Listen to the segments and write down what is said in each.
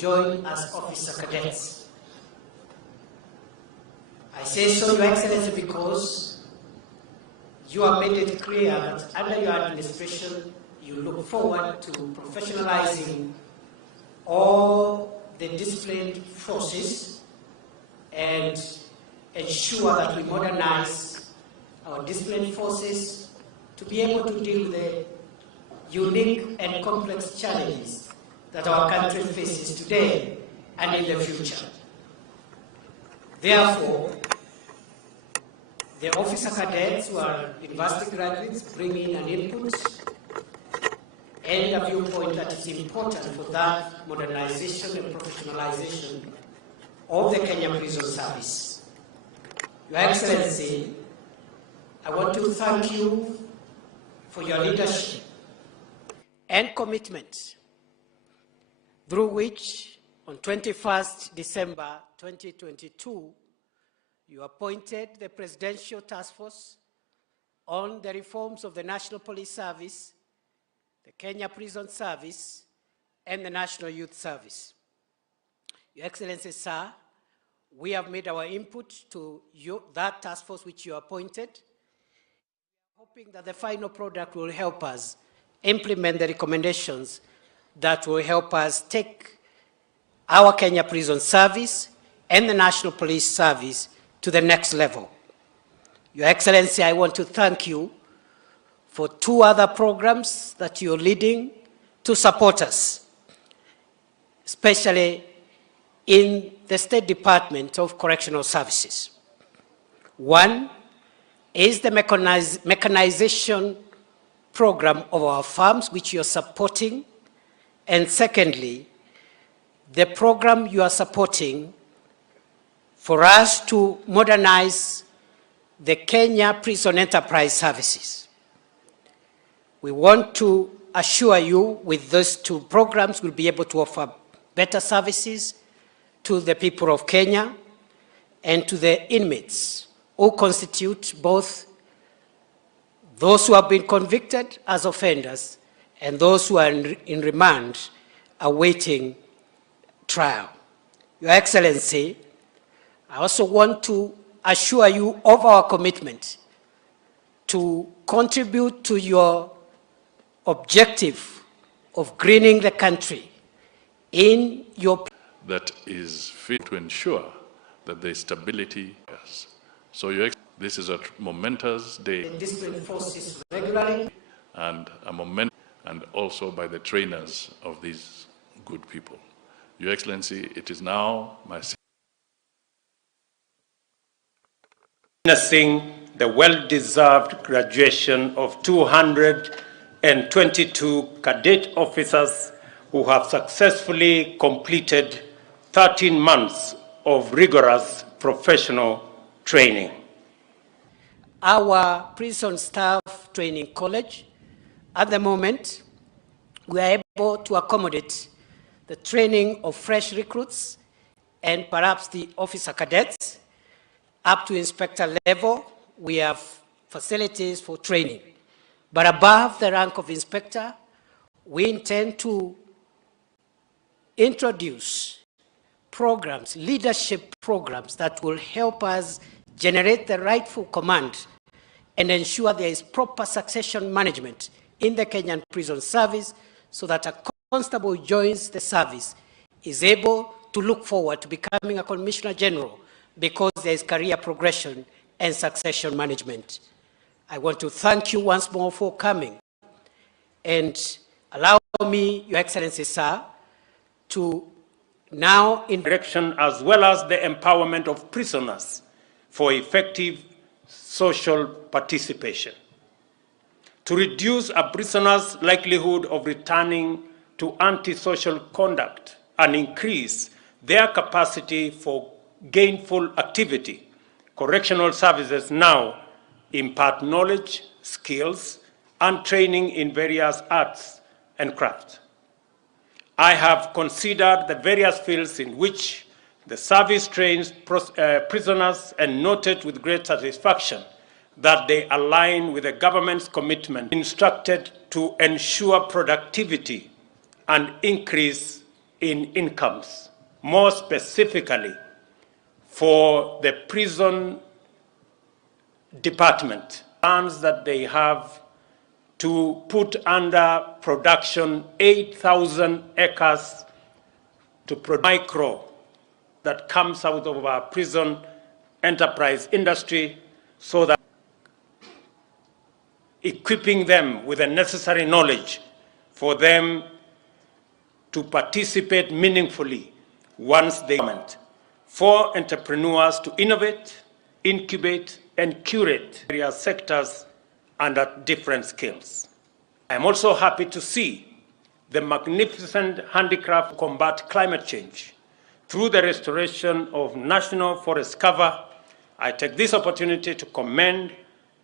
join as officer cadets. I say so, Your Excellency, because you have made it clear that under your administration, you look forward to professionalizing all the disciplined forces and ensure that we modernize our disciplined forces to be able to deal with the unique and complex challenges that our country faces today and in the future. Therefore, the officer cadets who are university graduates bring in an input and a viewpoint that is important for that modernization and professionalization of the Kenya Prison Service. Your Excellency, I want to thank you for your leadership and commitment, through which on 21st December 2022, you appointed the Presidential Task Force on the reforms of the National Police Service, the Kenya Prison Service, and the National Youth Service. Your Excellency, sir, we have made our input to that task force which you appointed, hoping that the final product will help us implement the recommendations that will help us take our Kenya Prison Service and the National Police Service to the next level. Your Excellency, I want to thank you for 2 other programs that you're leading to support us, especially in the State Department of Correctional Services. One is the mechanization program of our farms, which you're supporting. And secondly, the program you are supporting for us to modernize the Kenya Prison Enterprise Services. We want to assure you with those 2 programs we'll be able to offer better services to the people of Kenya and to the inmates who constitute both those who have been convicted as offenders and those who are in remand awaiting trial. Your Excellency, I also want to assure you of our commitment to contribute to your objective of greening the country in your... That is fit to ensure that there is stability. So this is a momentous day. The disciplined forces regularly. And a moment, and also by the trainers of these good people. Your Excellency, it is now my... Witnessing the well-deserved graduation of 222 cadet officers who have successfully completed 13 months of rigorous professional training. Our prison staff training college, at the moment, we are able to accommodate the training of fresh recruits and perhaps the officer cadets. Up to inspector level, we have facilities for training. But above the rank of inspector, we intend to introduce programs, leadership programs that will help us generate the rightful command and ensure there is proper succession management in the Kenyan Prison Service so that a constable who joins the service is able to look forward to becoming a Commissioner General because there is career progression and succession management. I want to thank you once more for coming and allow me, Your Excellency, sir, to now in direction as well as the empowerment of prisoners for effective social participation. To reduce a prisoner's likelihood of returning to antisocial conduct and increase their capacity for gainful activity, correctional services now impart knowledge, skills, and training in various arts and crafts. I have considered the various fields in which the service trains prisoners and noted with great satisfaction that they align with the government's commitment instructed to ensure productivity and increase in incomes, more specifically for the prison department, plans that they have to put under production 8,000 acres to produce micro that comes out of our prison enterprise industry, so that equipping them with the necessary knowledge for them to participate meaningfully once they comment, for entrepreneurs to innovate, incubate, and curate various sectors and at different scales. I am also happy to see the magnificent handicraft to combat climate change through the restoration of national forest cover. I take this opportunity to commend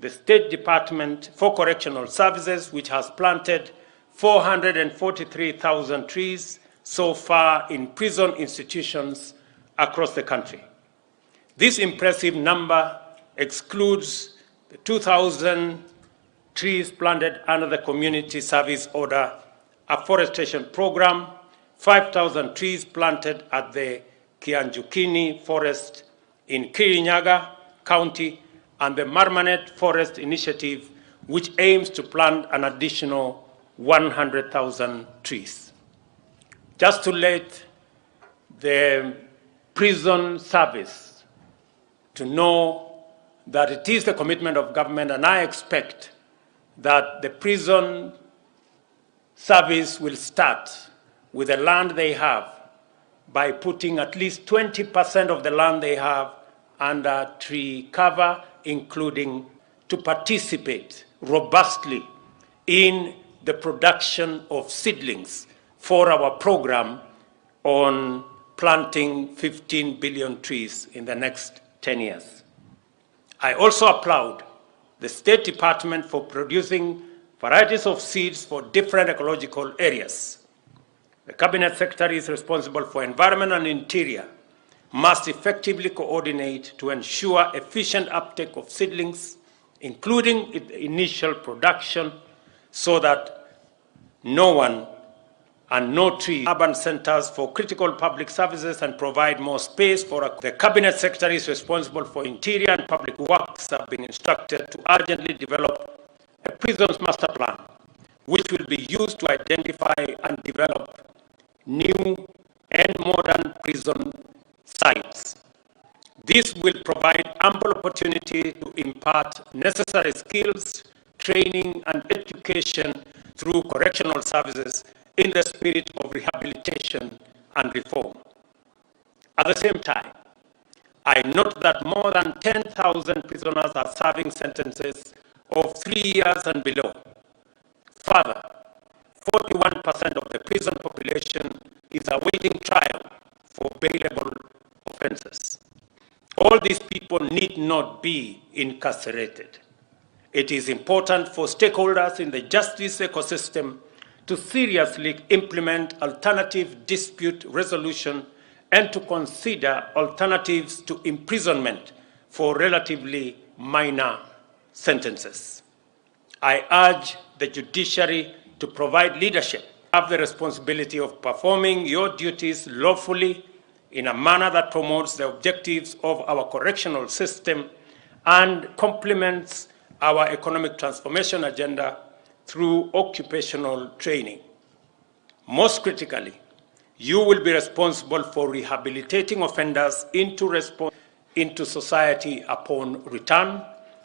the State Department for Correctional Services, which has planted 443,000 trees so far in prison institutions across the country. This impressive number excludes the 2,000 trees planted under the Community Service Order Afforestation Program, 5,000 trees planted at the Kianjukini Forest in Kirinyaga County, and the Marmanet Forest Initiative, which aims to plant an additional 100,000 trees. Just to let the prison service to know that it is the commitment of government, and I expect that the prison service will start with the land they have by putting at least 20% of the land they have under tree cover, including to participate robustly in the production of seedlings for our program on planting 15 billion trees in the next 10 years. I also applaud the State Department for producing varieties of seeds for different ecological areas. The Cabinet Secretary is responsible for Environment and Interior must effectively coordinate to ensure efficient uptake of seedlings, including initial production, so that no one and no tree urban centers for critical public services and provide more space for the Cabinet Secretary is responsible for Interior and Public Works have been instructed to urgently develop a prisons master plan, which will be used to identify and develop new and modern prison sites. This will provide ample opportunity to impart necessary skills, training, and education through correctional services in the spirit of rehabilitation and reform. At the same time, I note that more than 10,000 prisoners are serving sentences of 3 years and below. Further, 41% of the prison population is awaiting trial for bailable offenses. All these people need not be incarcerated. It is important for stakeholders in the justice ecosystem to seriously implement alternative dispute resolution and to consider alternatives to imprisonment for relatively minor sentences. I urge the judiciary to provide leadership, have the responsibility of performing your duties lawfully in a manner that promotes the objectives of our correctional system and complements our economic transformation agenda through occupational training. Most critically, you will be responsible for rehabilitating offenders into society upon return,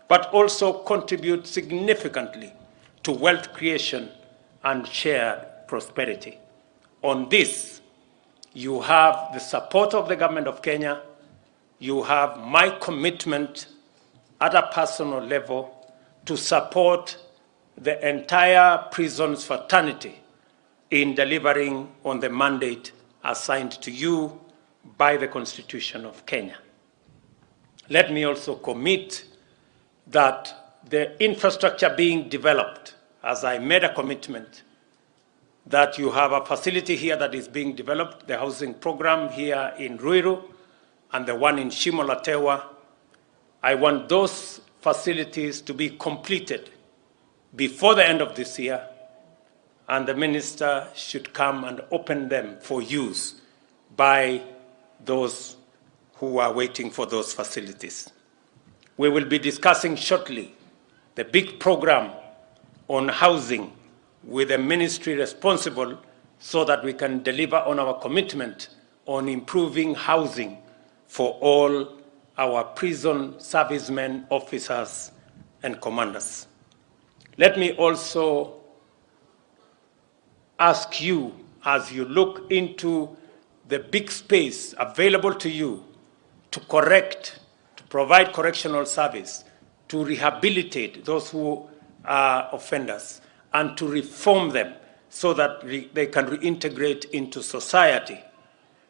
but also contribute significantly to wealth creation and shared prosperity. On this, you have the support of the government of Kenya. You have my commitment at a personal level to support the entire prisons fraternity in delivering on the mandate assigned to you by the Constitution of Kenya. Let me also commit that the infrastructure being developed, as I made a commitment, that you have a facility here that is being developed, the housing program here in Ruiru and the one in Shimolatewa. I want those facilities to be completed before the end of this year, and the minister should come and open them for use by those who are waiting for those facilities. We will be discussing shortly the big program on housing with the ministry responsible so that we can deliver on our commitment on improving housing for all our prison servicemen, officers, and commanders. Let me also ask you, as you look into the big space available to you to correct, to provide correctional service, to rehabilitate those who are offenders, and to reform them so that they can reintegrate into society,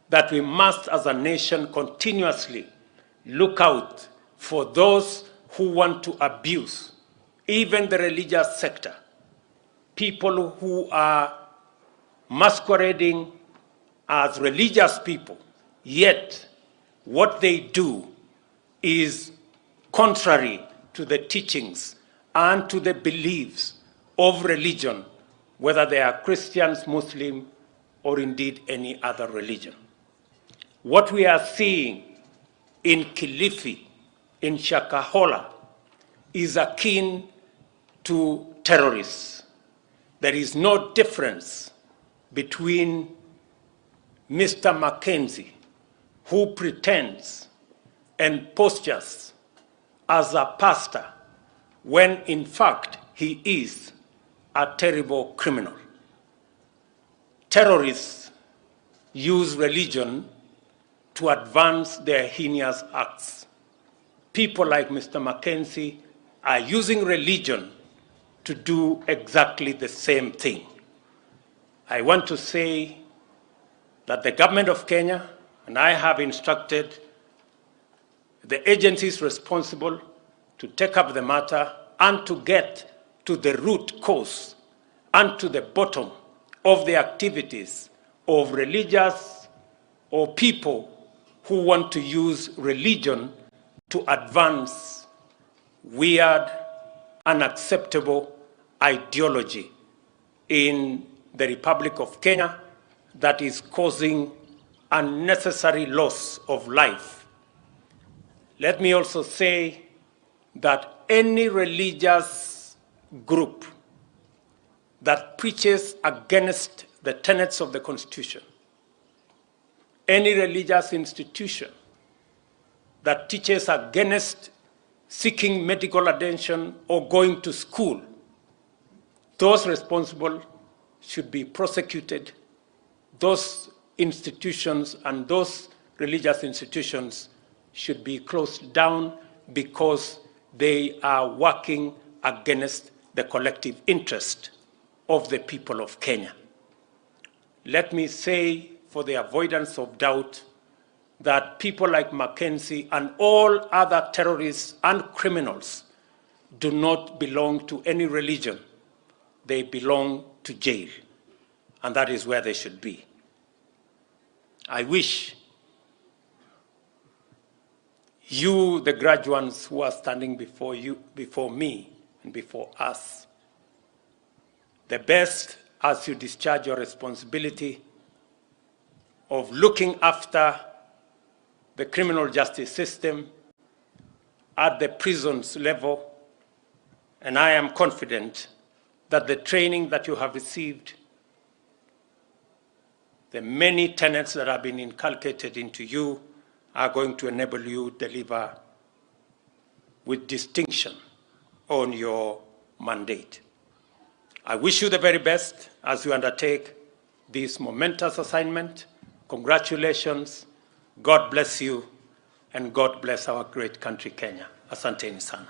that we must, as a nation, continuously look out for those who want to abuse, even the religious sector, people who are masquerading as religious people, yet what they do is contrary to the teachings and to the beliefs of religion, whether they are Christians, Muslim, or indeed any other religion. What we are seeing in Kilifi, in Shakahola, is akin to terrorists. There is no difference between Mr. Mackenzie, who pretends and postures as a pastor when in fact he is a terrible criminal. Terrorists use religion to advance their heinous acts. People like Mr. Mackenzie are using religion to do exactly the same thing. I want to say that the government of Kenya, and I have instructed the agencies responsible to take up the matter and to get to the root cause and to the bottom of the activities of religious or people who want to use religion to advance weird, unacceptable ideology in the Republic of Kenya that is causing unnecessary loss of life. Let me also say that any religious group that preaches against the tenets of the Constitution, any religious institution that teaches against seeking medical attention or going to school, those responsible should be prosecuted. Those institutions and those religious institutions should be closed down because they are working against the collective interest of the people of Kenya. Let me say, for the avoidance of doubt, that people like Mackenzie and all other terrorists and criminals do not belong to any religion. They belong to jail, and that is where they should be. I wish you, the graduates who are standing before you, before me, and before us, the best as you discharge your responsibility of looking after the criminal justice system at the prisons level, and I am confident that the training that you have received, the many tenets that have been inculcated into you, are going to enable you to deliver with distinction on your mandate. I wish you the very best as you undertake this momentous assignment. Congratulations, God bless you, and God bless our great country, Kenya. Asanteni sana.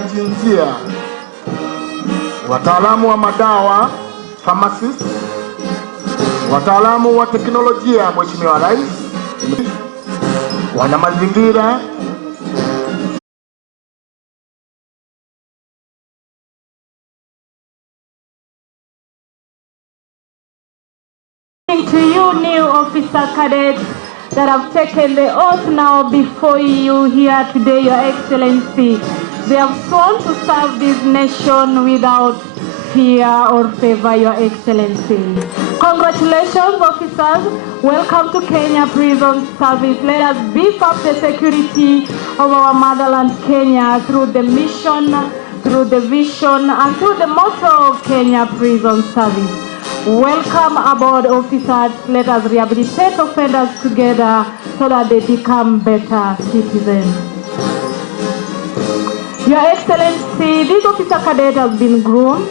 ya jinsia, wataalamu wa madawa, pharmacist, wataalamu wa teknolojia, Mheshimiwa Rais, wana mazingira, to you new officer cadets that have taken the oath now before you here today, Your Excellency. They have sworn to serve this nation without fear or favor, Your Excellency. Congratulations, officers. Welcome to Kenya Prison Service. Let us beef up the security of our motherland, Kenya, through the mission, through the vision, and through the motto of Kenya Prison Service. Welcome aboard, officers. Let us rehabilitate offenders together so that they become better citizens. Your Excellency, this officer cadet has been groomed.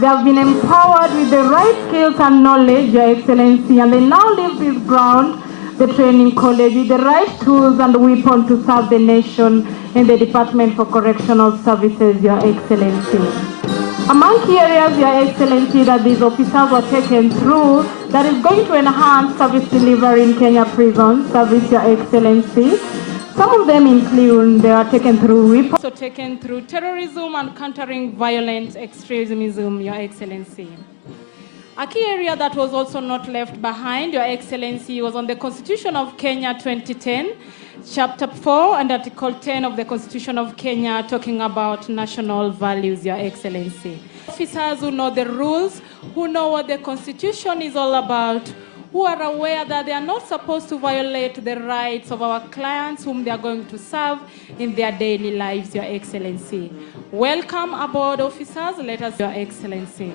They have been empowered with the right skills and knowledge, Your Excellency, and they now leave this ground, the training college, with the right tools and weapons to serve the nation in the Department for Correctional Services, Your Excellency. Among key areas, Your Excellency, that these officers were taken through that is going to enhance service delivery in Kenya Prison Service, Your Excellency. Some of them include they are taken through also taken through terrorism and countering violent extremism, Your Excellency. A key area that was also not left behind, Your Excellency, was on the Constitution of Kenya 2010, Chapter 4 and Article 10 of the Constitution of Kenya, talking about national values, Your Excellency. Officers who know the rules, who know what the Constitution is all about, who are aware that they are not supposed to violate the rights of our clients whom they are going to serve in their daily lives, Your Excellency. Welcome aboard, officers. Let us, Your Excellency.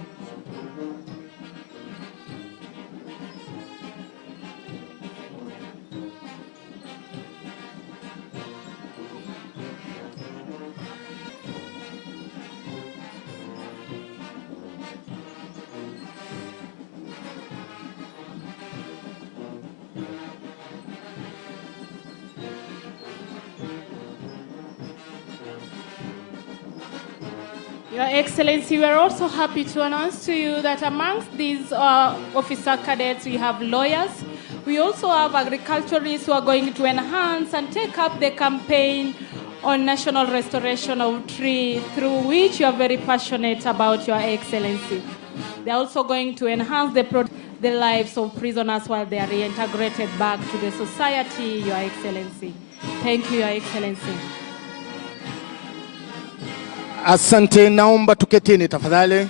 Your Excellency, we are also happy to announce to you that amongst these officer cadets, we have lawyers. We also have agriculturists who are going to enhance and take up the campaign on national restoration of trees, through which you are very passionate about, Your Excellency. They are also going to enhance the lives of prisoners while they are reintegrated back to the society, Your Excellency. Thank you, Your Excellency. Asante, naomba tuketini tafadhali.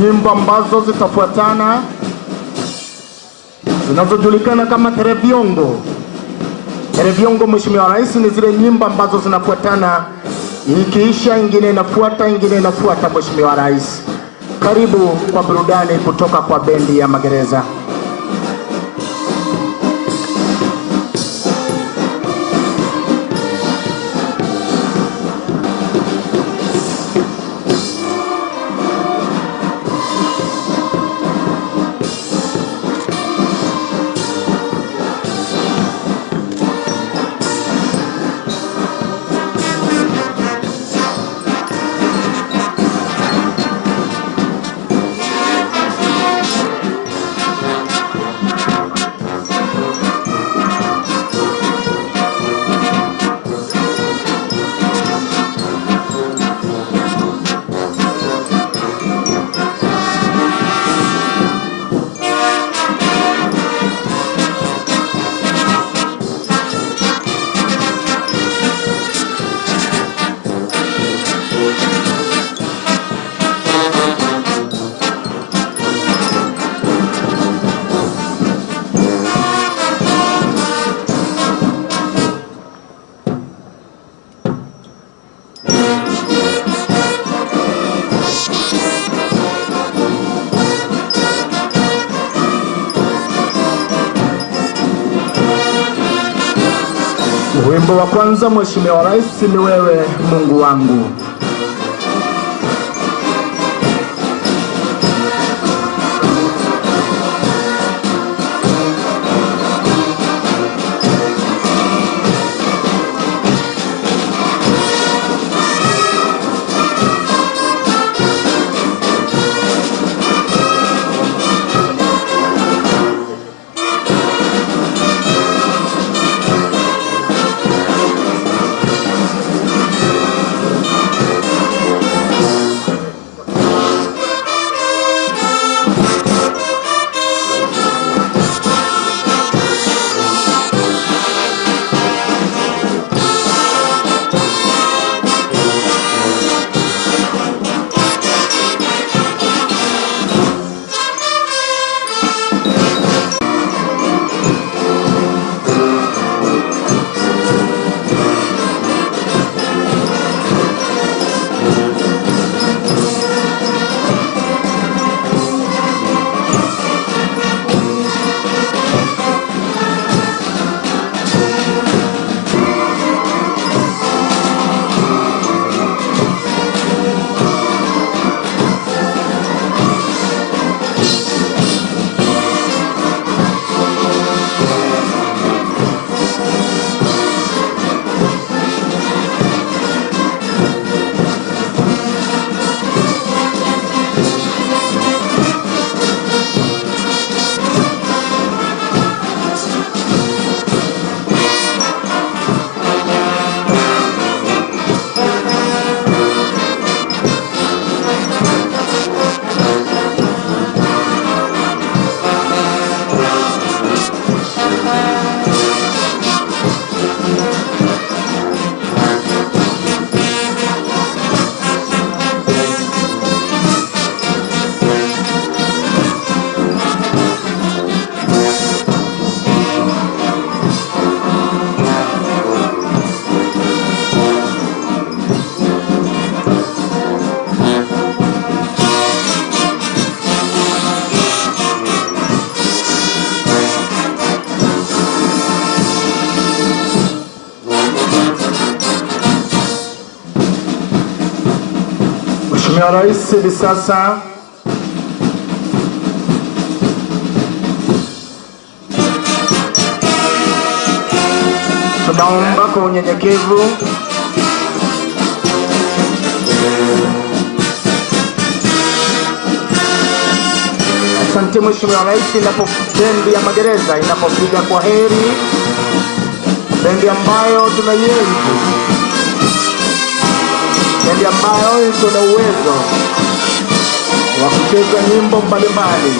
Nyimbo ambazo zitafuatana zinazojulikana kama tereviongo. Tereviongo, Mheshimiwa Rais, ni zile nyimbo ambazo zinafuatana, ikiisha ingine inafuata, ingine inafuata, Mheshimiwa Rais. Karibu kwa burudani kutoka kwa bendi ya magereza. Wimbo wa kwanza, Mheshimiwa Rais, ni wewe Mungu wangu. Mheshimiwa Rais, hivi sasa tunaomba kwa unyenyekevu asante Mheshimiwa Rais, bendi ya magereza inapopiga kwa heri, bendi ambayo tunaienzi, bendi ambayo iko na uwezo wa kucheza nyimbo mbalimbali.